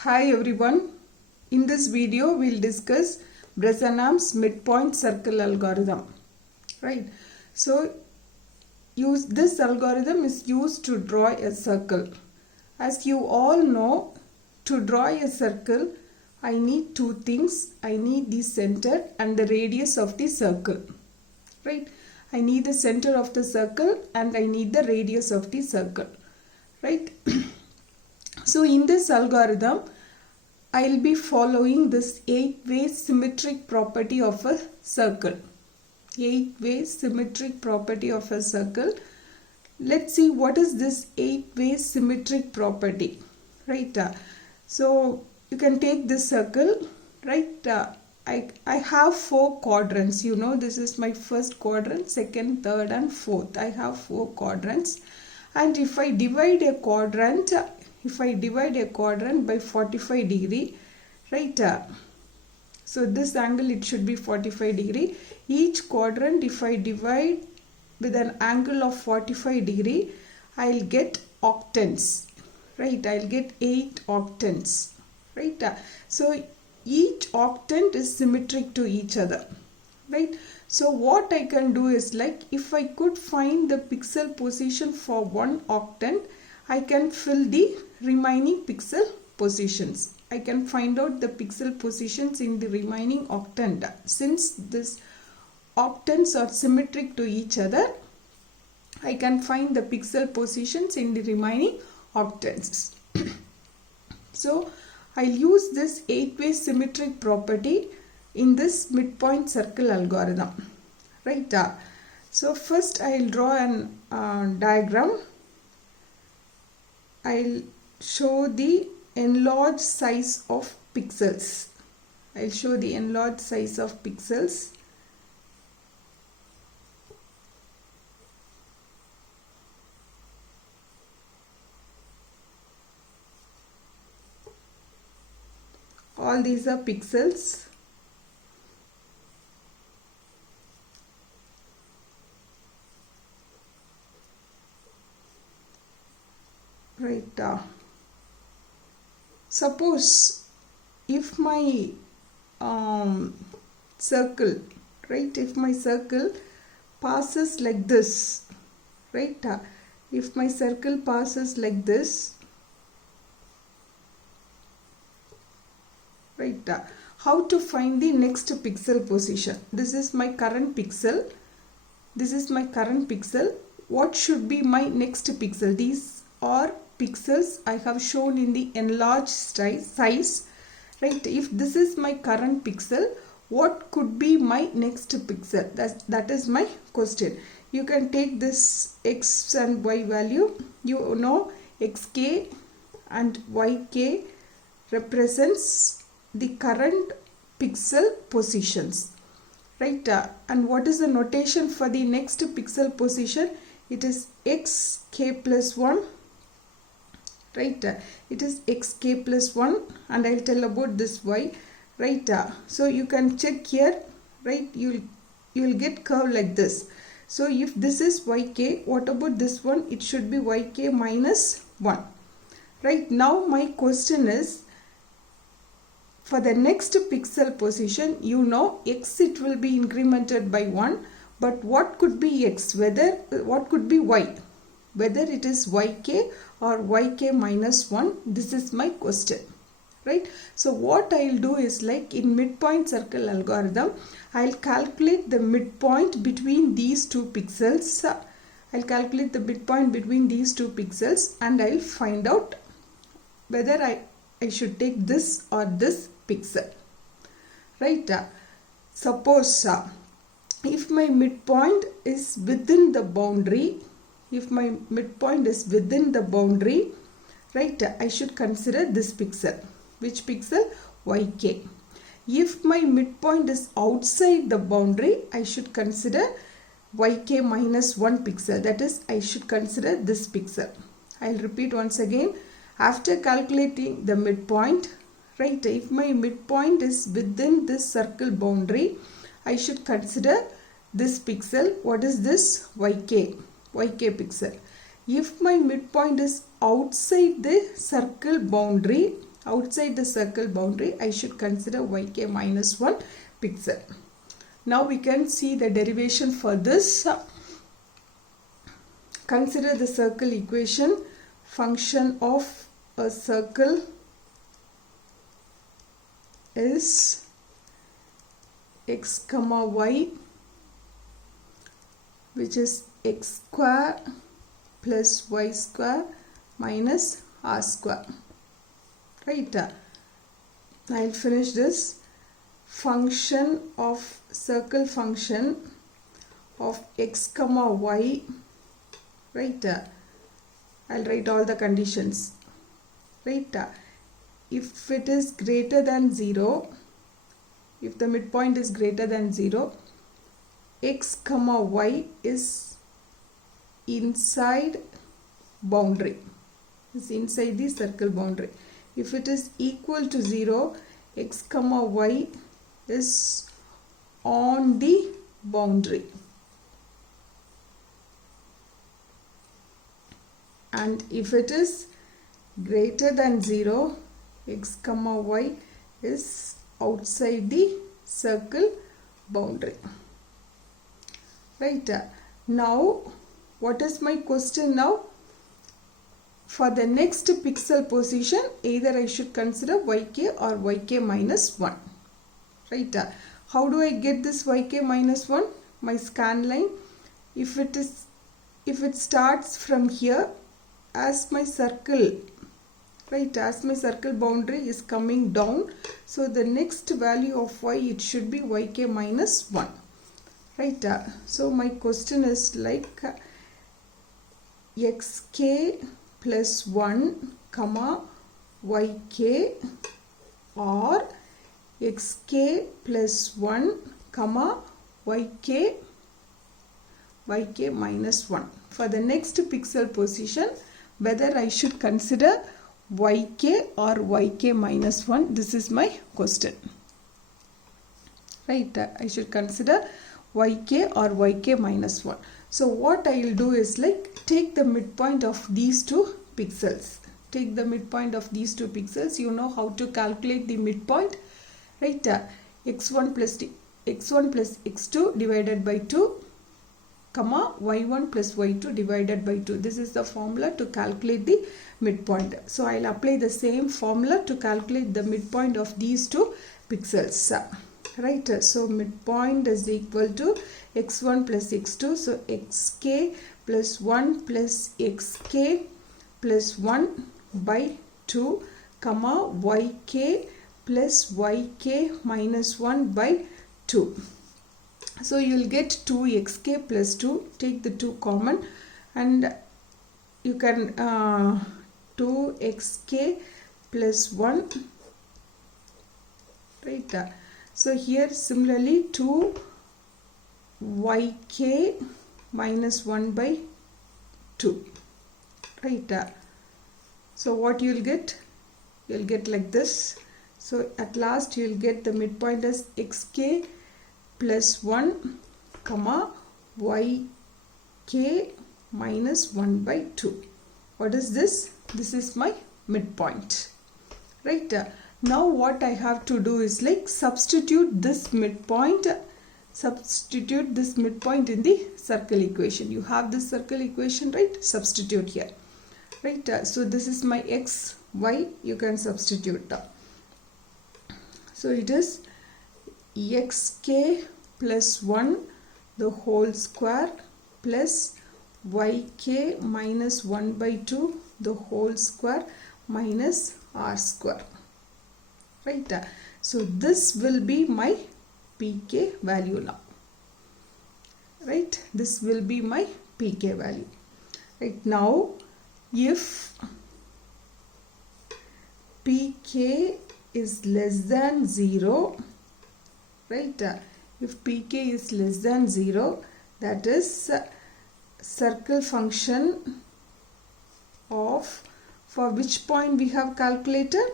Hi everyone. In this video we'll discuss Bresenham's midpoint circle algorithm. Right. So this algorithm is used to draw a circle. As you all know, to draw a circle I need two things. I need the center and the radius of the circle. Right. I need the center of the circle and I need the radius of the circle. Right. So in this algorithm, I'll be following this 8-way symmetric property of a circle. 8-way symmetric property of a circle. Let's see what is this 8-way symmetric property. Right. So you can take this circle. Right. I have 4 quadrants. You know, this is my first quadrant, second, third and fourth. I have 4 quadrants. And if I divide a quadrant by 45 degree, right, so this angle it should be 45 degree. Each quadrant if I divide with an angle of 45 degree, I'll get octants, right, I'll get 8 octants, right. So each octant is symmetric to each other, right. So what I can do is, like, if I could find the pixel position for one octant, I can fill the remaining pixel positions. I can find out the pixel positions in the remaining octant. Since these octants are symmetric to each other, I can find the pixel positions in the remaining octants. So I'll use this 8-way symmetric property in this midpoint circle algorithm. Right. So first I'll draw an diagram. I'll show the enlarged size of pixels. I'll show the enlarged size of pixels. All these are pixels. Right. Suppose if my circle, right, if my circle passes like this, right, if my circle passes like this, right, how to find the next pixel position? This is my current pixel. This is my current pixel. What should be my next pixel? These are pixels I have shown in the enlarged size, right. If this is my current pixel, what could be my next pixel? That is my question. You can take this x and y value. You know, xk and yk represents the current pixel positions, right. And what is the notation for the next pixel position? It is xk plus 1, right. It is xk plus 1, and I'll tell about this y, right. So you can check here, right. You'll get curve like this. So if this is yk, what about this one? It should be yk minus 1, right. Now my question is, for the next pixel position, you know, x it will be incremented by 1, but what could be x? What could be y? Whether it is yk or yk minus 1, this is my question, right. So what I'll do is, like in midpoint circle algorithm, I'll calculate the midpoint between these two pixels. I'll calculate the midpoint between these two pixels and I'll find out whether I should take this or this pixel, right. Suppose if my midpoint is within the boundary, right, I should consider this pixel. Which pixel? yk. If my midpoint is outside the boundary, I should consider yk minus 1 pixel. That is, I should consider this pixel. I'll repeat once again. After calculating the midpoint, right, if my midpoint is within this circle boundary, I should consider this pixel. What is this? yk pixel. If my midpoint is outside the circle boundary, outside the circle boundary, I should consider yk minus 1 pixel. Now we can see the derivation for this. Consider the circle equation. Function of a circle is x comma y, which is x square plus y square minus r square. Right? I'll finish this. Function of circle function of x comma y. Right? I'll write all the conditions. Right? If it is greater than 0, if the midpoint is greater than 0, x comma y is inside boundary, is inside the circle boundary. If it is equal to 0, x comma y is on the boundary. And if it is greater than 0, x comma y is outside the circle boundary. Right? Now, what is my question now? For the next pixel position, either I should consider yk or yk minus 1. Right? How do I get this yk minus 1? My scan line, if it starts from here, as my circle, right, as my circle boundary is coming down, so the next value of y, it should be yk minus 1. Right? So my question is like xk plus 1 comma yk or xk plus 1 comma yk minus 1. For the next pixel position, whether I should consider yk or yk minus 1, this is my question. Right? I should consider yk or yk minus 1. So what I will do is like take the midpoint of these two pixels. Take the midpoint of these two pixels. You know how to calculate the midpoint. Right? x1 plus x2 divided by 2 comma y1 plus y2 divided by 2. This is the formula to calculate the midpoint. So I'll apply the same formula to calculate the midpoint of these two pixels. Right? So midpoint is equal to x1 plus x2. So xk plus 1 plus xk plus 1 by 2 comma yk plus yk minus 1 by 2. So you will get 2xk plus 2. Take the 2 common and you can 2xk plus 1. Right? So here similarly 2yk minus 1 by 2. Right? So what you will get? You will get like this. So at last you will get the midpoint as xk plus 1 comma yk minus 1 by 2. What is this? This is my midpoint. Right? Now what I have to do is like substitute this midpoint in the circle equation. You have this circle equation, right? Substitute here. Right? So this is my x, y. You can substitute. So it is xk plus 1 the whole square plus yk minus 1 by 2 the whole square minus r square. Right? So this will be my pk value now. Right? This will be my pk value. Right? Now if pk is less than 0, right? If pk is less than 0, that is circle function of, for which point we have calculated?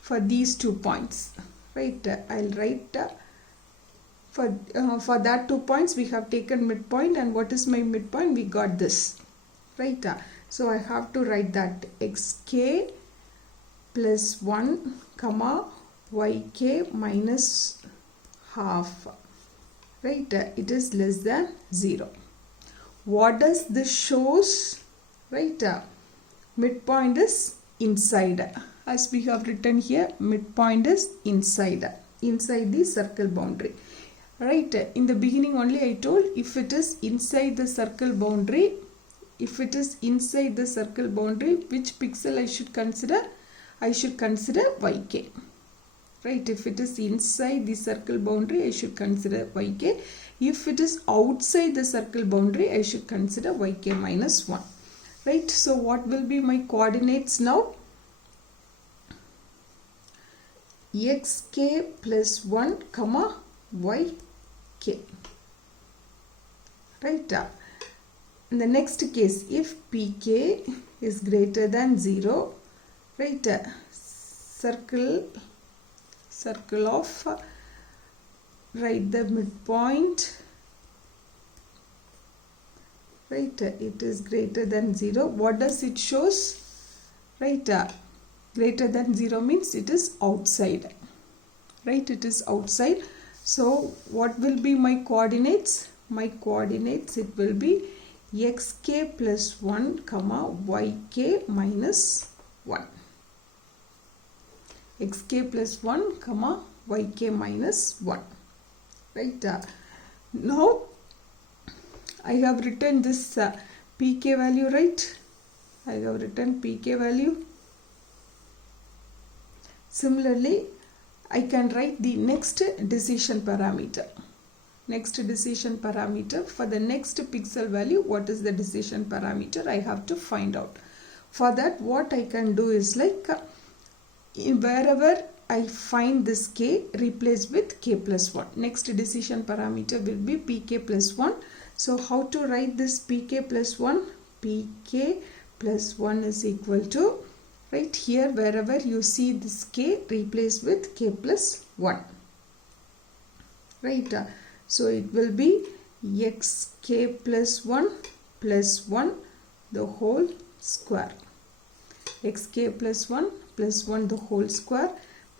For these 2 points. Right? I'll write for that 2 points we have taken midpoint, and what is my midpoint? We got this. Right? So I have to write that xk plus 1 comma yk minus half, right? It is less than 0. What does this shows, right? Midpoint is inside. As we have written here, midpoint is inside the circle boundary, right? In the beginning only I told, if it is inside the circle boundary, which pixel I should consider? I should consider yk, right? If it is inside the circle boundary, I should consider yk. If it is outside the circle boundary, I should consider yk minus 1, right? So what will be my coordinates now? xk plus 1 comma yk, right? In the next case, if pk is greater than 0, right? Circle of, write the midpoint, right? It is greater than 0. What does it shows, right? Greater than 0 means it is outside, right? It is outside. So what will be my coordinates? My coordinates, it will be xk plus 1 comma yk minus 1. xk plus 1 comma yk minus 1, right? Now I have written this pk value, right? I have written pk value. Similarly, I can write the next decision parameter. For the next pixel value, what is the decision parameter? I have to find out. For that, what I can do is like, wherever I find this k, replace with k plus 1. Next decision parameter will be pk plus 1. So how to write this pk plus 1? Pk plus 1 is equal to, right here, wherever you see this k, replace with k plus 1, right? So it will be xk plus 1 the whole square. Xk plus 1 the whole square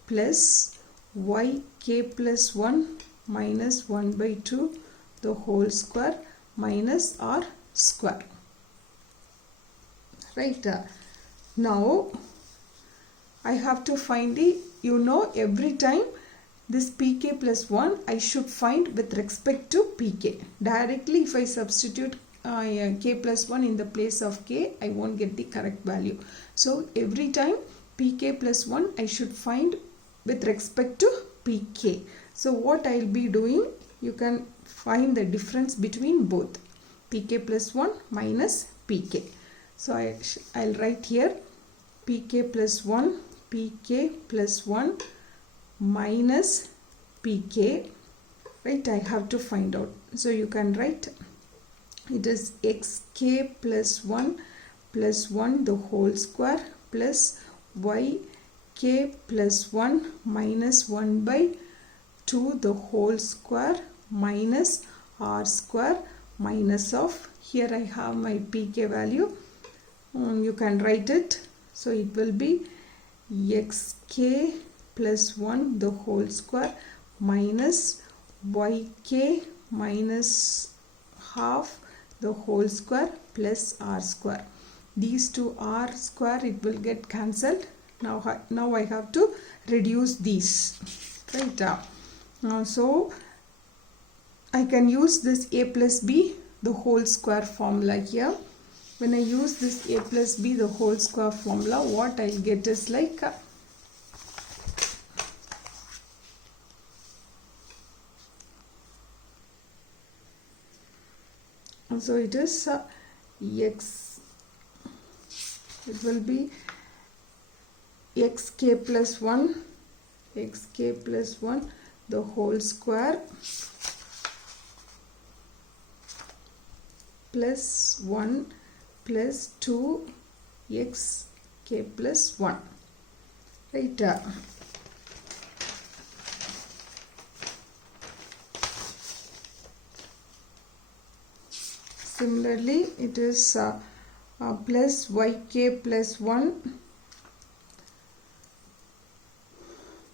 plus yk plus 1 minus 1 by 2 the whole square minus r square, right? Now I have to find the, every time this pk plus 1 I should find with respect to pk. Directly if I substitute k plus 1 in the place of k, I won't get the correct value. So every time pk plus 1 I should find with respect to pk. So what I'll be doing, you can find the difference between both pk plus 1 minus pk. So I'll write here pk plus 1 minus pk, right? I have to find out. So you can write, it is xk plus 1 the whole square plus yk plus 1 minus 1 by 2 the whole square minus r square minus of, here I have my pk value. You can write it. So it will be xk plus 1 the whole square minus yk minus half the whole square plus r square. These two r square, it will get cancelled. Now I have to reduce these, right? So I can use this a plus b the whole square formula here. When I use this a plus b the whole square formula, what I'll get is like, so it is x, it will be xk plus 1 the whole square plus 1 plus 2 xk plus 1, right? Similarly, it is plus yk plus 1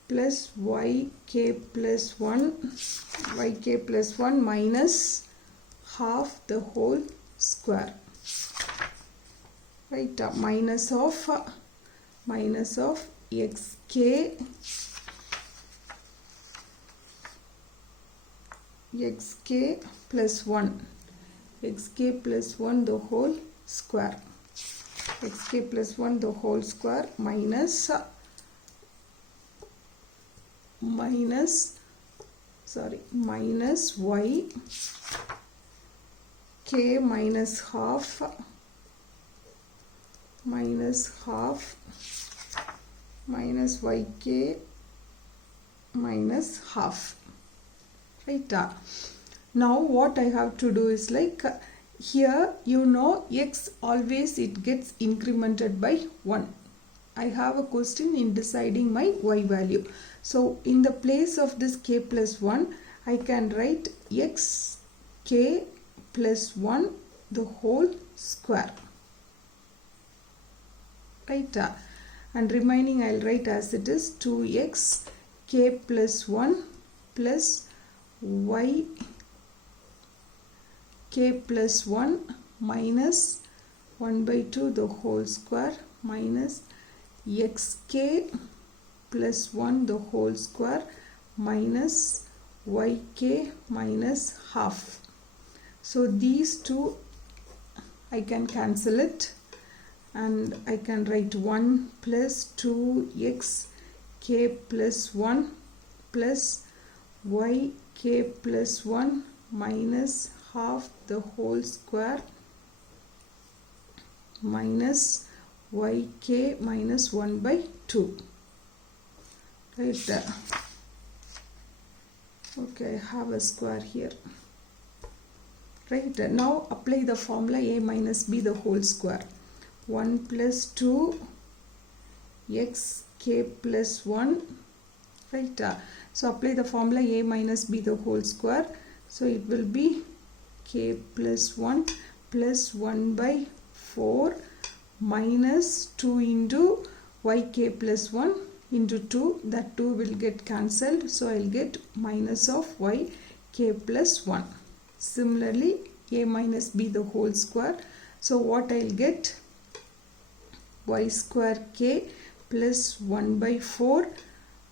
plus yk plus 1 minus half the whole square, right? Minus of xk plus 1 the whole square, xk plus 1 the whole square minus y k minus half minus yk minus half, right? Now what I have to do is like here, you know, x always it gets incremented by 1. I have a question in deciding my y value. So in the place of this k plus 1, I can write x k plus 1 the whole square, right? And remaining I'll write as it is 2x k plus 1 plus y k plus 1 minus 1 by 2 the whole square minus xk plus 1 the whole square minus yk minus half. So these two I can cancel it, and I can write 1 plus 2x k plus 1 plus y k plus 1 minus half the whole square minus yk minus 1 by 2, right? Okay, I have a square here, right? Now apply the formula a minus b the whole square. 1 plus 2 x k plus 1, right? So apply the formula a minus b the whole square. So it will be k plus 1 plus 1 by 4 minus 2 into yk plus 1 into 2. That 2 will get cancelled. So I'll get minus of yk plus 1. Similarly, a minus b the whole square. So what I'll get? Y square k plus 1 by 4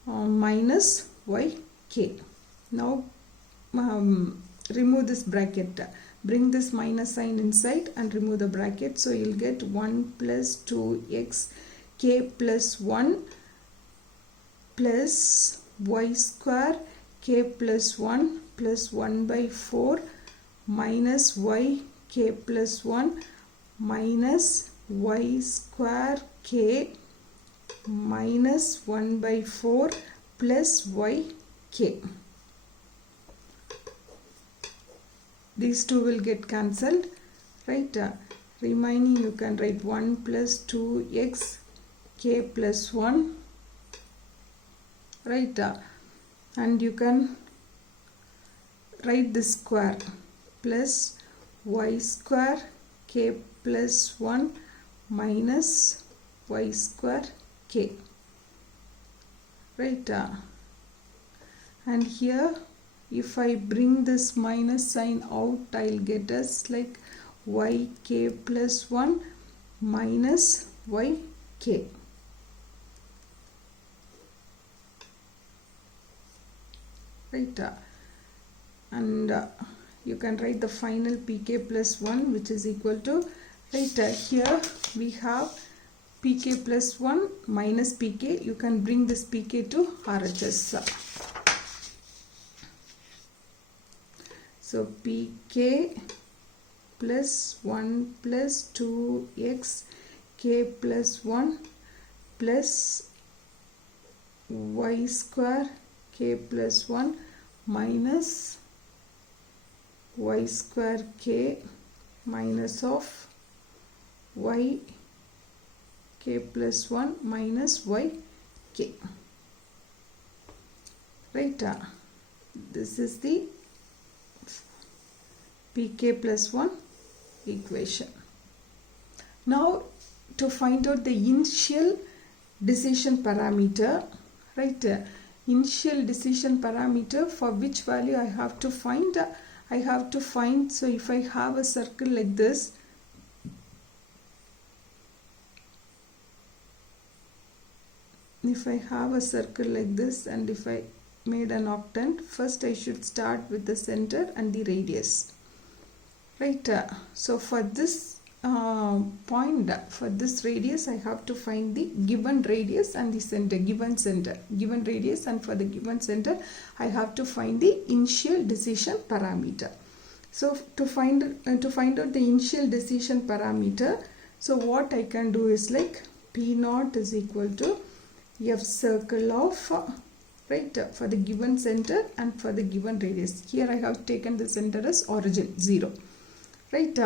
minus yk. Now remove this bracket. Bring this minus sign inside and remove the bracket. So you'll get 1 plus 2x k plus 1 plus y square k plus 1 plus 1 by 4 minus y k plus 1 minus y square k minus 1 by 4 plus y k. These two will get cancelled, right? Remaining you can write 1 plus 2x k plus 1, right? And you can write this square plus y square k plus 1 minus y square k, right? And here if I bring this minus sign out, I'll get us like yk plus 1 minus yk, right? And you can write the final pk plus 1, which is equal to, right? Here we have pk plus 1 minus pk. You can bring this pk to RHS. So pk plus 1 plus 2x k plus 1 plus y square k plus 1 minus y square k minus of y k plus 1 minus y k, right? This is the pk plus 1 equation. Now to find out the initial decision parameter, right? initial decision parameter for which value I have to find. So if I have a circle like this, and if I made an octant, first I should start with the center and the radius, right? So for this point, for this radius, I have to find the given radius and the center, given radius, and for the given center I have to find the initial decision parameter. So to find out the initial decision parameter, so what I can do is like P naught is equal to f circle of right, for the given center and for the given radius. Here I have taken the center as origin 0, right?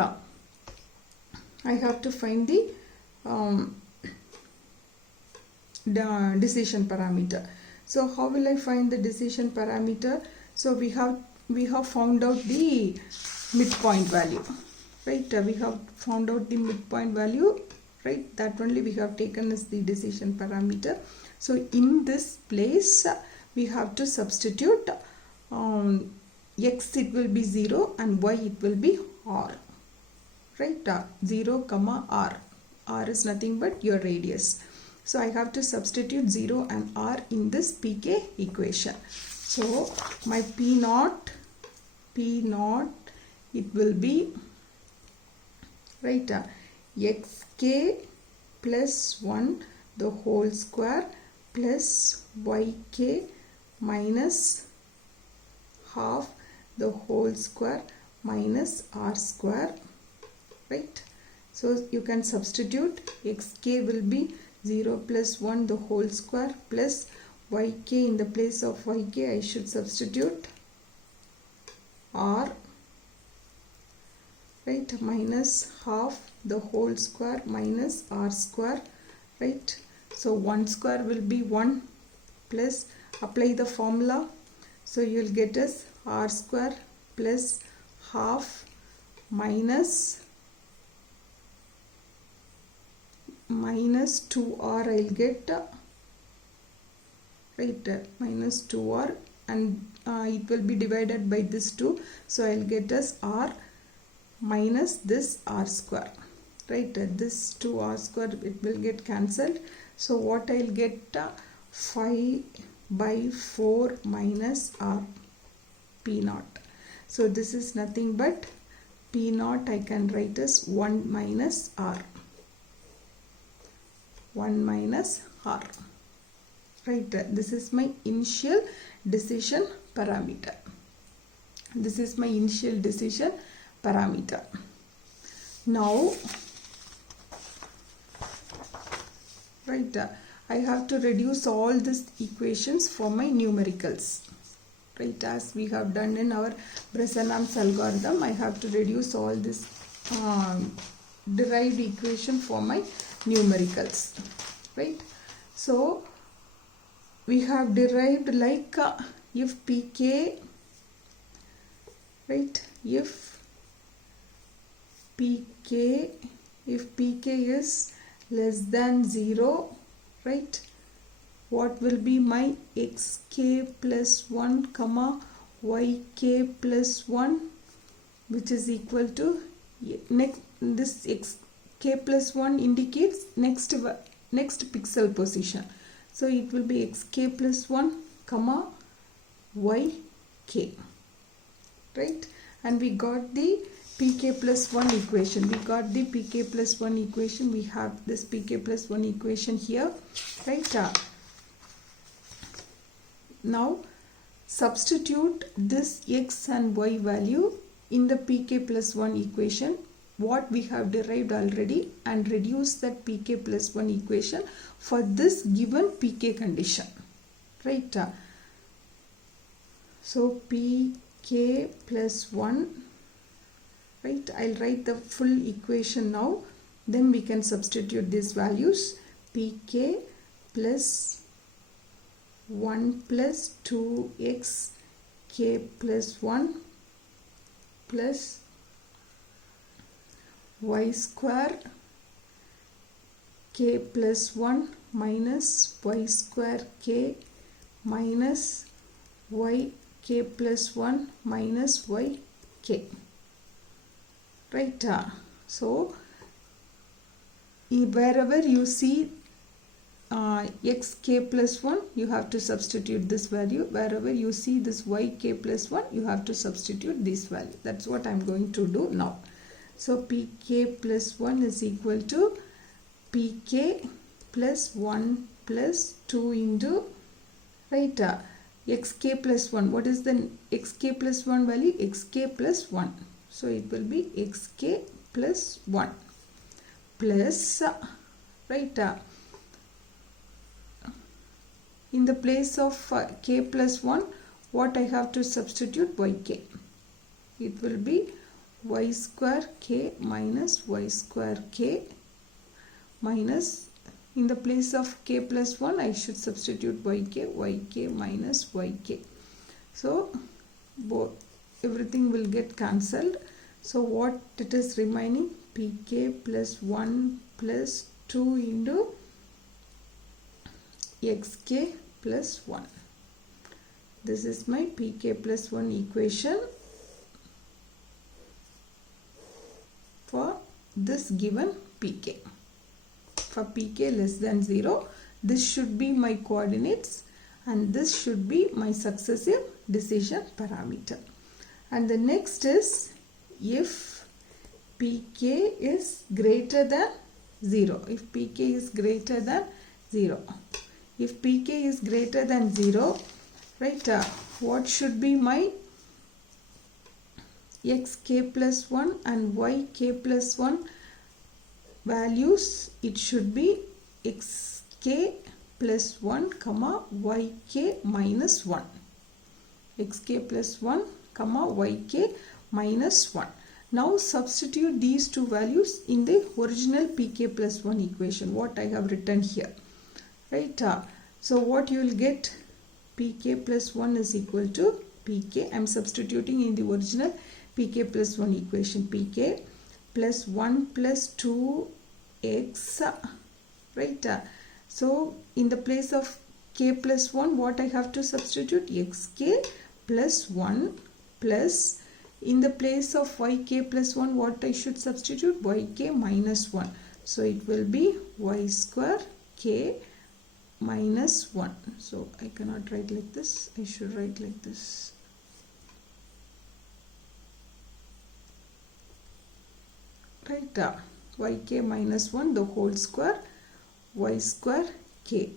I have to find the decision parameter. So how will I find the decision parameter? So we have found out the midpoint value, right? We have found out the midpoint value, right? That only we have taken as the decision parameter. So in this place we have to substitute x, it will be 0, and y, it will be r, right? 0 comma r. R is nothing but your radius. So I have to substitute 0 and r in this pk equation. So my P naught it will be, right, xk plus 1 the whole square plus yk minus half the whole square minus r square, right? So you can substitute xk will be 0 plus 1 the whole square plus yk, in the place of yk I should substitute r, right, minus half the whole square minus r square, right? So 1 square will be 1 plus apply the formula. So you will get as r square plus half minus 2r I will get, right, minus 2r, and it will be divided by this 2. So I will get as r minus this r square, right? This 2r square, it will get cancelled. So what I will get, 5 by 4 minus r P naught. So this is nothing but P naught I can write as 1 minus r. 1 minus r, right? This is my initial decision parameter. Now, right, I have to reduce all these equations for my numericals, right? As we have done in our Bresenham's algorithm, I have to reduce all this derived equation for my numericals, right? So we have derived like if pk, right, if pk is less than 0, right, what will be my xk plus 1 comma yk plus 1, which is equal to next, this xk plus 1 indicates next pixel position. So it will be xk plus 1 comma yk, right? And we got the pk plus 1 equation. We have this pk plus 1 equation here, right? Now substitute this x and y value in the pk plus 1 equation, what we have derived already, and reduce that pk plus 1 equation for this given pk condition, right? So pk plus 1, right, I'll write the full equation now, then we can substitute these values. Pk plus 1 plus 2x k plus 1 plus y square k plus 1 minus y square k minus yk plus 1 minus yk. Right? So wherever you see xk plus 1, you have to substitute this value. Wherever you see this yk plus 1, you have to substitute this value. That's what I'm going to do now. So pk plus 1 is equal to pk plus 1 plus 2 into, right, xk plus 1. What is the xk plus 1 value? Xk plus 1. So it will be xk plus 1 plus, right, in the place of k plus 1, what I have to substitute? Yk. It will be y square k minus y square k minus, in the place of k plus 1, I should substitute yk minus yk. So everything will get cancelled. So what it is remaining? pk plus 1 plus 2 into xk plus 1. This is my pk plus 1 equation for this given pk. For pk less than 0, this should be my coordinates and this should be my successive decision parameter. And the next is if pk is greater than 0. If pk is greater than 0. If pk is greater than 0, right, what should be my xk plus 1 and yk plus 1 values? It should be xk plus 1 comma yk minus 1. xk plus 1 comma yk minus 1. Now substitute these two values in the original pk plus 1 equation, what I have written here. Right? So what you will get? pk plus 1 is equal to pk. I am substituting in the original pk plus 1 equation. pk plus 1 plus 2x. Right? So in the place of k plus 1, what I have to substitute? xk plus 1 plus, in the place of yk plus 1, what I should substitute? yk minus 1. So it will be y square k minus 1. So I cannot write like this. I should write like this. Right? Yk minus 1 the whole square, y square k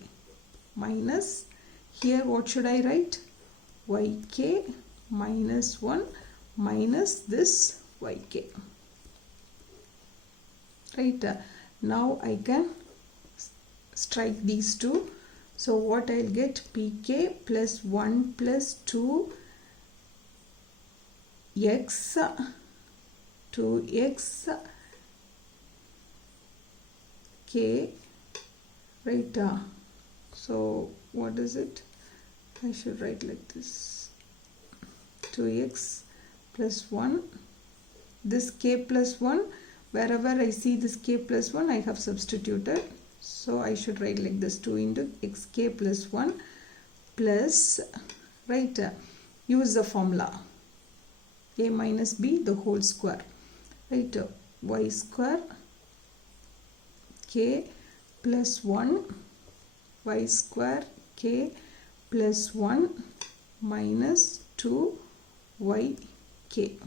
minus, here what should I write? Yk minus 1 minus this yk. Right? Now I can strike these two. So what I'll get? pk plus 1 plus 2 x 2x k. Right? So what is it? I should write like this. 2x plus 1. This k plus 1, wherever I see this k plus 1, I have substituted. So I should write like this, 2 into xk plus 1 plus, right, use the formula a minus b the whole square. Right? Y square k plus 1 y square k plus 1 minus 2 yk.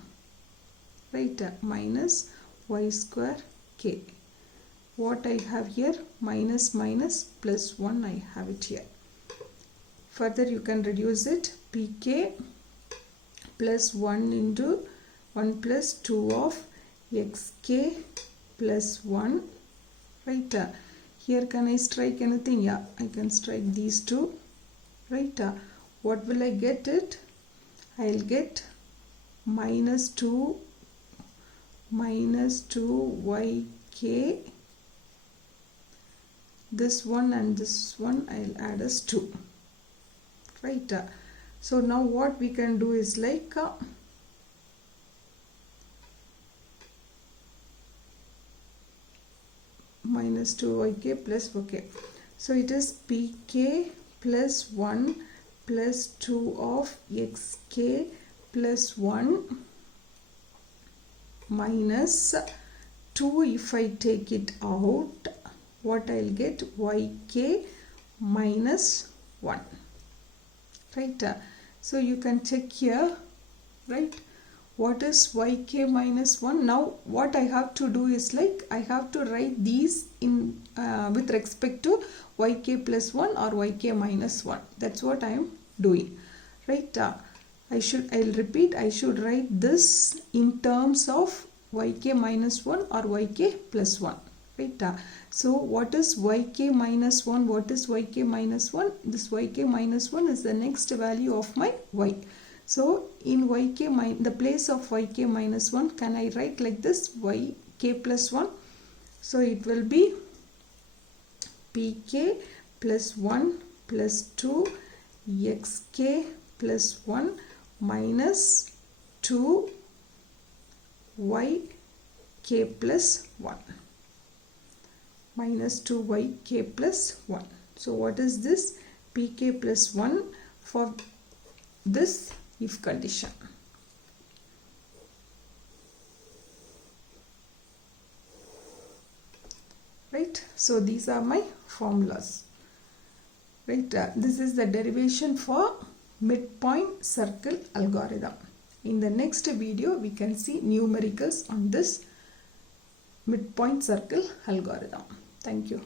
Right? Minus y square k. What I have here? Minus minus plus 1 I have it here. Further you can reduce it. pk plus 1 into 1 plus 2 of xk plus 1. Right? Here can I strike anything? Yeah, I can strike these two. Right? What will I get it? I'll get minus 2 yk. This one and this one I'll add as 2. Right? So now what we can do is like minus 2yk plus okay. So it is pk plus 1 plus 2 of xk plus 1 minus 2. If I take it out, what I'll get? Yk minus 1. Right? So you can check here, right? What is yk minus 1? Now what I have to do is like I have to write these in with respect to yk plus 1 or yk minus 1. That's what I am doing. Right? I'll repeat, I should write this in terms of yk minus 1 or yk plus 1. Right? So what is yk minus 1? What is yk minus 1? This yk minus 1 is the next value of my y. So in the place of yk minus 1, can I write like this? Yk plus 1. So it will be pk plus 1 plus 2 xk plus 1 minus 2 yk plus 1 minus 2 yk plus 1. So what is this? Pk plus 1 for this if condition. Right? So these are my formulas. Right? This is the derivation for midpoint circle algorithm. In the next video, we can see numericals on this midpoint circle algorithm. Thank you.